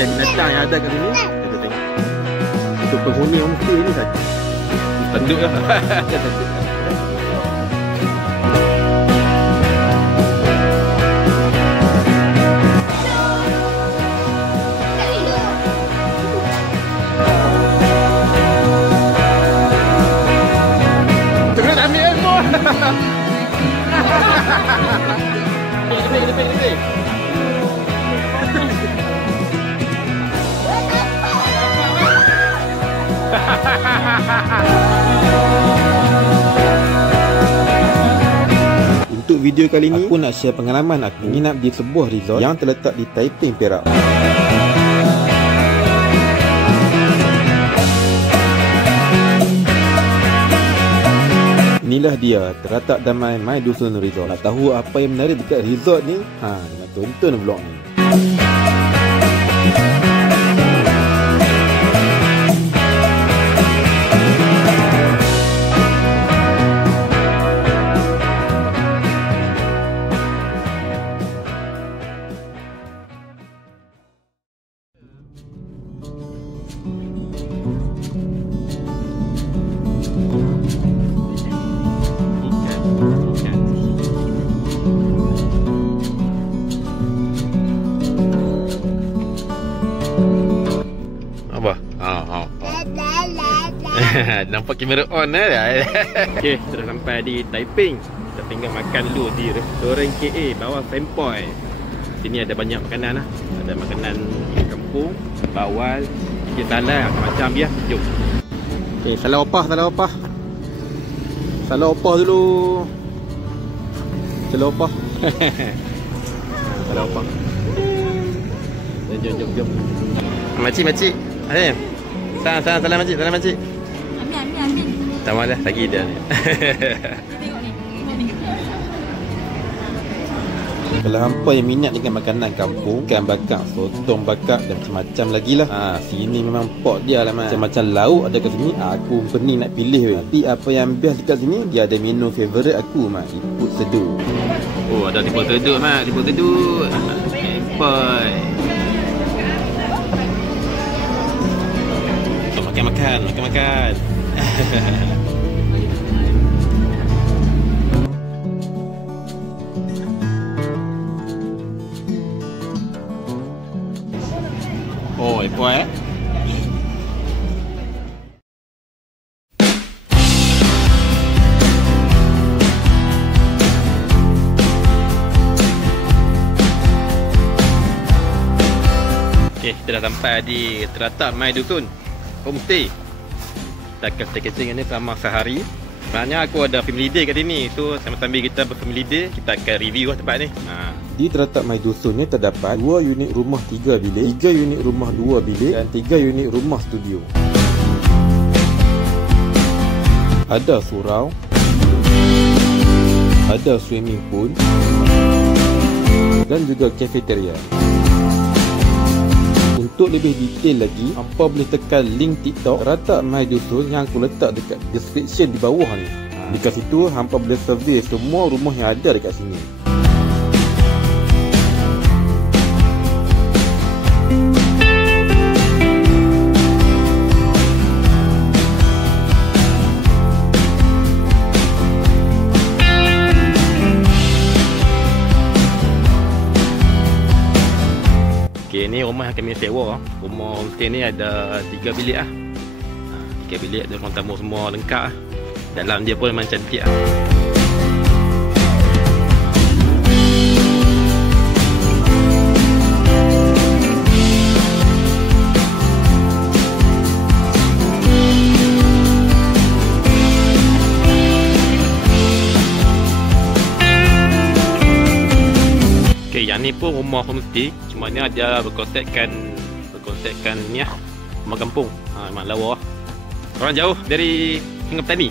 pelbagai binatang yang ada kat sini. Kita boleh tengok. Untuk penghuni homestay ni saja. Tanduk lah. Tengok nak ambil handphone. Lebih. Untuk video kali ni, aku nak share pengalaman aku menginap di sebuah resort yang terletak di Taiping, Perak. Inilah dia, terletak Damai My Dusun Resort. Nak tahu apa yang menarik dekat resort ni? Nak tonton vlog ni. Nampak kamera on lah. Okay, sudah sampai di Taiping. Kita tinggal makan dulu di restoran KA bawah Sempoi. Sini ada banyak makanan lah. Ada makanan kampung, bawal, ikan salai, macam-macam ya. Jom. Okay, salah opah dulu. Salah opah. Jom. Makcik. Ada. Salam makcik. Tak malah lagi dia ni. Kalau hampa yang minat dengan makanan kampung, ikan bakar, sotong bakar dan macam-macam lagi lah. Sini memang pot dia lah, macam-macam lauk ada kat sini. Aku pening nak pilih weh. Tapi apa yang best dekat sini, dia ada menu favourite aku, iput sedut. Oh, ada iput sedut, iput sedut. Empat. Makan. Oh, iput Okay, kita dah sampai di terletak My Dusun Homestay. Kita akan stay catching ni selama sehari. Sebenarnya aku ada family day kat sini. So sambil kita berfamily day, kita akan review lah tempat ni. Di terletak My Dusun ni terdapat 2 unit rumah 3 bilik, 3 unit rumah 2 bilik dan 3 unit rumah studio. Ada surau, ada swimming pool dan juga cafeteria. Untuk lebih detail lagi, hampa boleh tekan link TikTok terletak My Dusun yang aku letak dekat description di bawah ni. Dekat situ hampa boleh survey semua rumah yang ada dekat sini. Okay, ni rumah yang kami sewa. Rumah homestay ni ada 3 bilik lah. 3 bilik, ada ruang tamu semua lengkap lah. Dalam dia pun memang cantik lah. Okay, yang ni pun rumah homestay. Cuma ni ada berkonsepkan ni lah, rumah kampung. Memang lawa lah. Orang jauh dari Sungai Petani.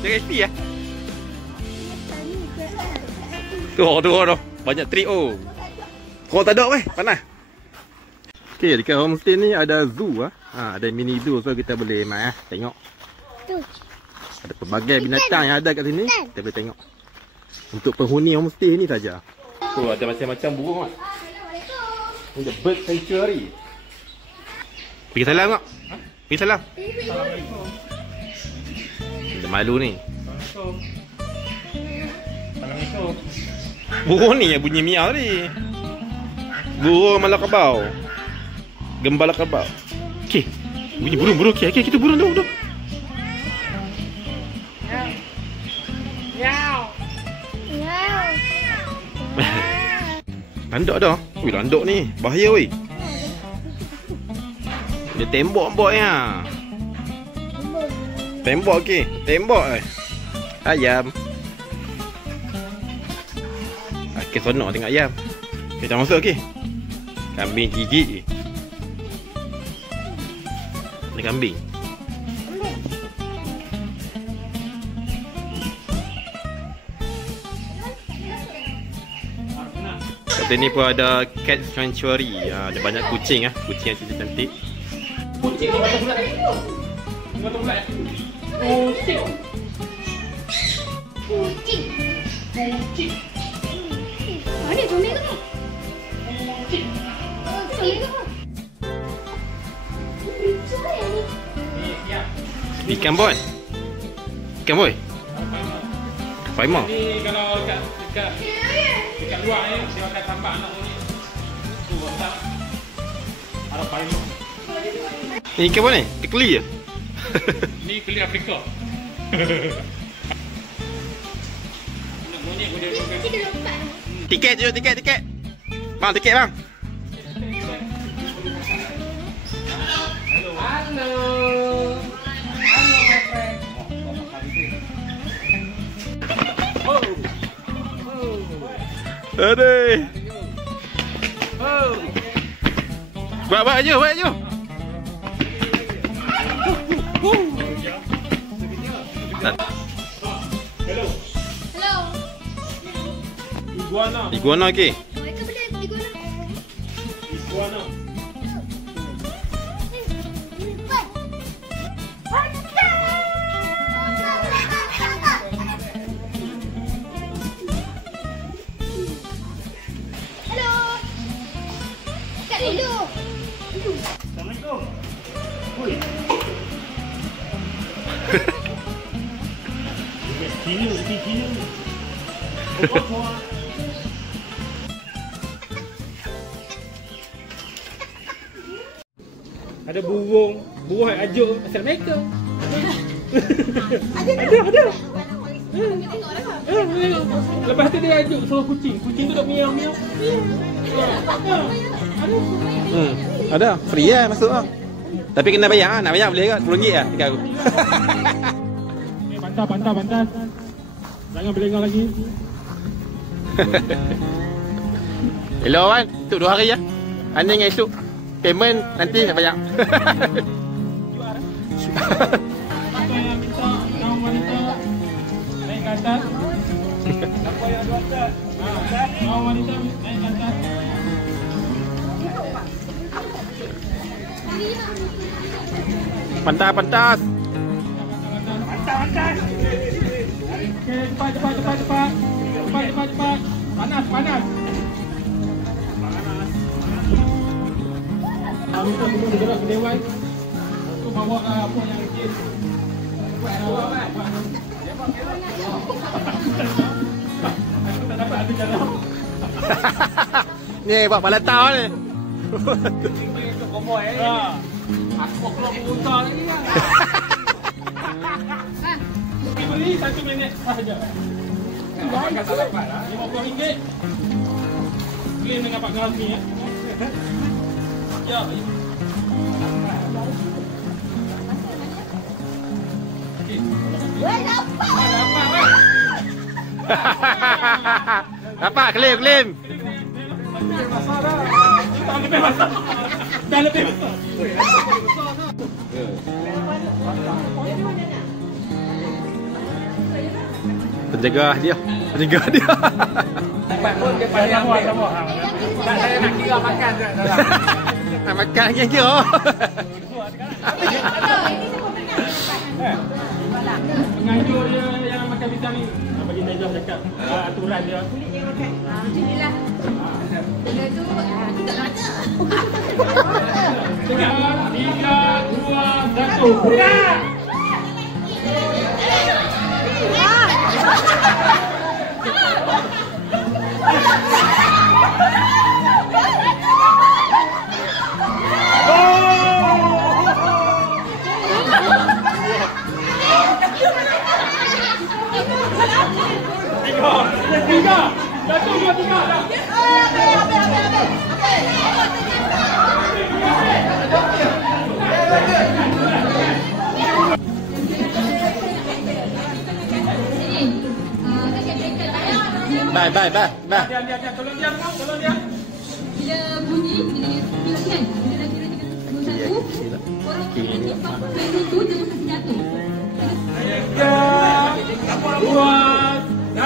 Jangan isi lah. Tu. Banyak trik oh. Kau tak ada weh, panas. Okay, dekat homestay ni ada zoo lah. Ada mini zoo, so kita boleh main tengok. Ada pelbagai binatang yang ada kat sini. Kita boleh tengok. Untuk penghuni homestay ni saja. Tu ada macam-macam burung lah. The bird sanctuary. Pergi salam tak? Pergi salam. Assalamualaikum. Dia malu ni. Assalamualaikum. Assalamualaikum. Burung ni yang bunyi miau tadi. Burung malakabau. Gembala kabau. Okey. Bunyi burung. Okey, kita burung tu. Miau. Landok dah. Ui, landok ni. Bahaya weh. Dia tembok ya. Tembok okey. Tembok ayam. Okey, sonok tengok ayam. Kita masuk okey. Kambing gigit je. Ni kambing. Kat sini pun ada cat sanctuary. Ada banyak kucing kucing yang cantik-cantik. Kucing ni macam pula lagi. Macam pula. Kucing. Mana tu ni tu? Kucing. Ni siap. Ikan boy. Paimah. Ni kalau dekat luar ni dia akan tambah anak ni. Tu tak. Ada paimah. Ni ikan boy ni? Kekeli je? Ni keli Afrika. Nak monyet boleh pakai. Tiket je, tiket. Bang, tiket bang. Hello. Hello my friend. Aduh. Buat je. Hello. Iguana. Iguana okey. Mereka boleh Iguana. Hello. Kat dulu. Assalamualaikum. Oi. Kini. Ada burung yang ajuk. Assalamualaikum. Ada. Lepas tu dia ajuk suruh kucing. Kucing tu duk miau. Ada. Free masuk lah. Tapi kena bayar nak bayar boleh ke? RM10 lah dekat aku. Pantas. Jangan berlengah lagi. Hello Wan, untuk 2 hari Anda dengan esok payment nanti nak bayar. Siapa yang minta kaum wanita naik ke atas? Siapa yang ada atas? Kaum wanita naik ke atas. Pantas. Okey, cepat. Panas. Kita semua bergerak ke dewan. Aku bawa apa yang kecil. Aku tak dapat ada jalan. Ni buat balatau ni. Untuk komboy aku keluar muka lagi kan. Kita beli 1 minit sahaja. Makan tak dapat lah. RM50. Claim dengan Pak Gazmi ya. Ya. Dapat claim. Dah lebih besar. Penjaga dia. Cepat pun dia pada yang buat. Tak, saya nak kira makan je. Nak makan kira. Penganjur dia yang makan vitamin. Bagi Dah cakap aturan dia. Kulit dia makan. Macam ni lah. Benda tu kita tak ada. Cakap 3, 2, 1. Gerak! Tiga, satu, dua, tiga. Bye. Diam. Tolong diam, kau. Tolong diam. Bila bunyi, bila kan? Bila dah kira 3, 2, 1. Orang kiri ni pakai itu jangan kasi jatuh. 3, 2, 1.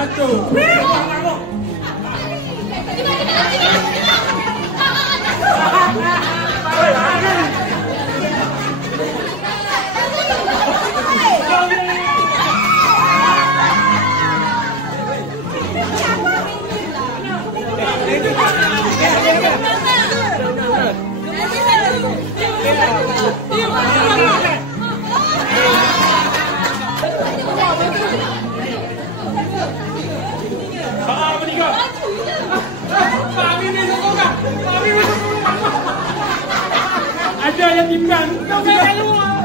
Ada yang timbang. Kau jangan luar.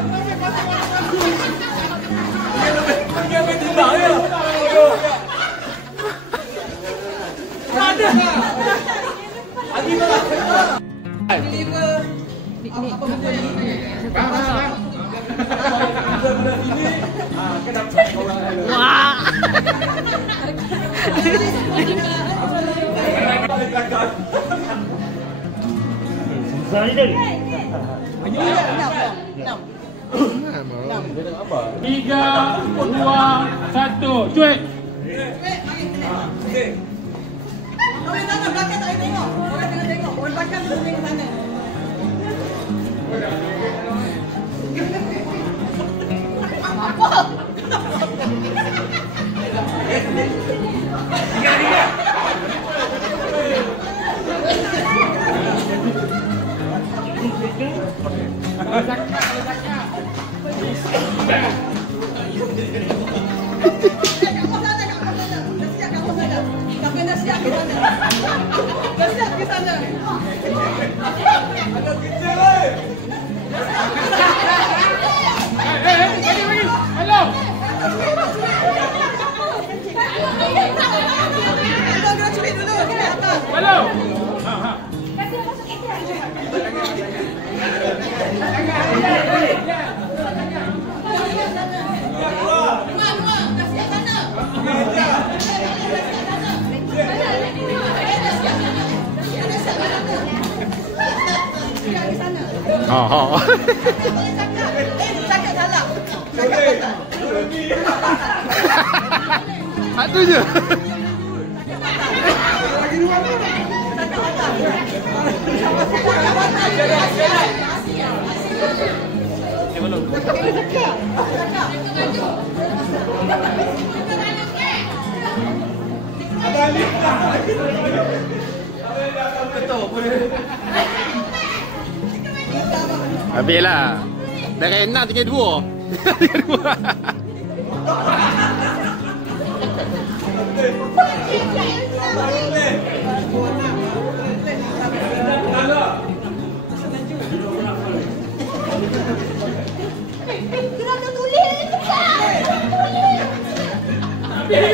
Dia timbang ya. Ada. Adi mana? Apa benda ni? Benda ini kena orang lain. Wah. Sari dari. 3, 2, 1, cuit. Orang tangan belakang tak boleh tengok. Orang kena tengok. Orang belakang kena tengok sana. Cakap salah. Satu je. Habislah. Dari 6 tinggal 2. Kenapa tulis ni cepat? Ya.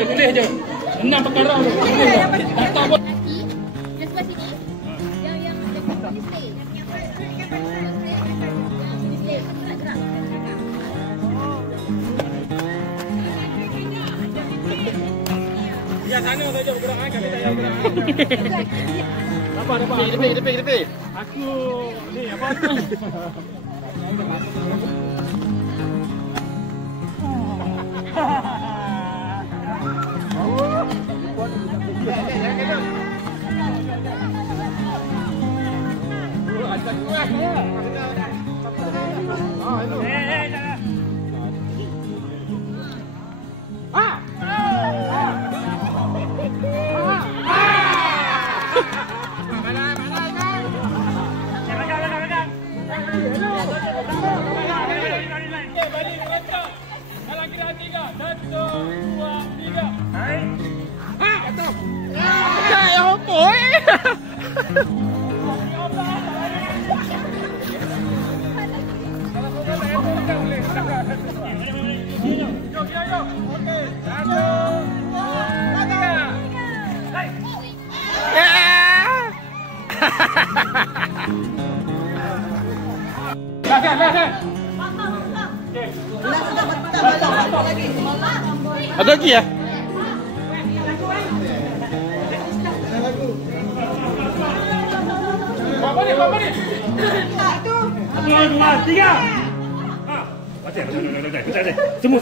Tulis je. 6 perkara tu. Tak buat. Yang sebelah sini. Yang display. Display. Kat sana saja bergerak kan, kami tak payah bergerak. Dapat. Tepi. Aku ni apa tu? Ada lagi ya? Berapa ni? Satu, dua, tiga. Semua.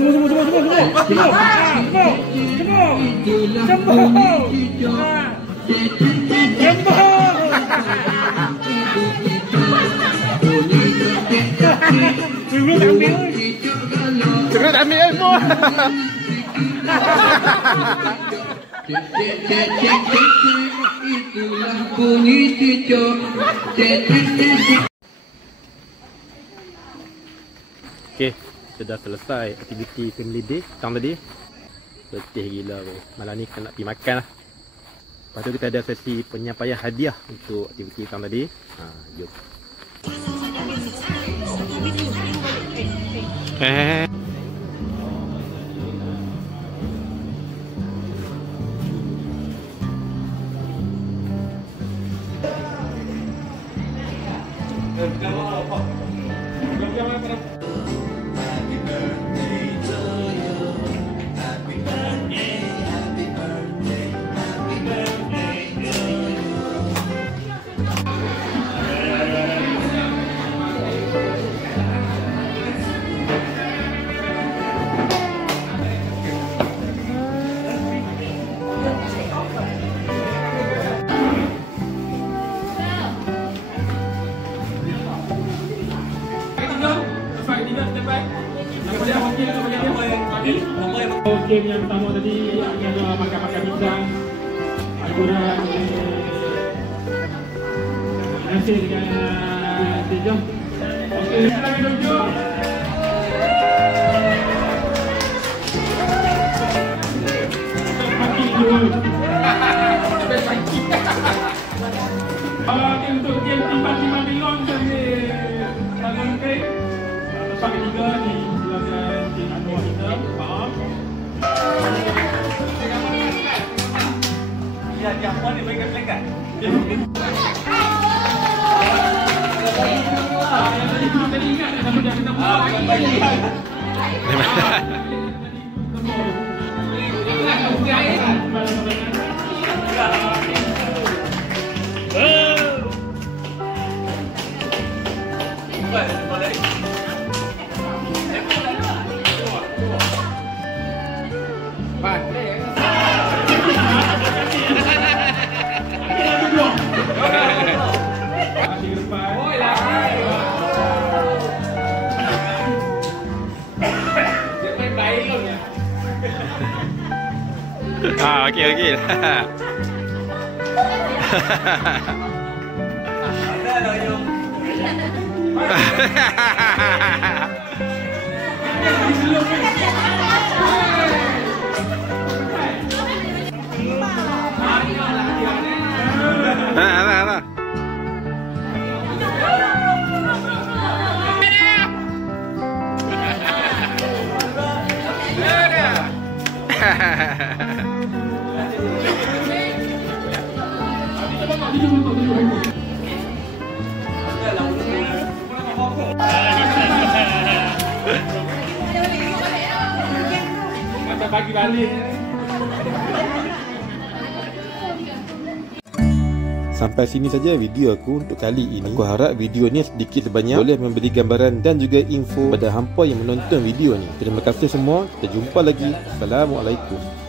Terus ambil ilmu. Okey, sudah selesai aktiviti family day tahun tadi. Letih gila tu. Malam ni kita nak pergi makan lah. Lepas tu kita ada sesi penyampaian hadiah untuk aktiviti tahun tadi. Jom. Game yang pertama tadi adalah makan-makan pisang. Kurang nasi dengan sejam. Okey, kita duduk. Pagi dulu. Okey, untuk game timbang-timbang bilong dari Tangan Kek. Lepas ketiga di belakang Cik Anwar kita. Faham? Ya, apa ni berikan-berikan? Tadi ingat dah sama kita buat lagi. Okey. Ada loyong. Alah. Bagi balik. Sampai sini saja video aku untuk kali ini. Aku harap video ni sedikit sebanyak boleh memberi gambaran dan juga info pada hampa yang menonton video ni. Terima kasih semua. Kita jumpa lagi. Assalamualaikum.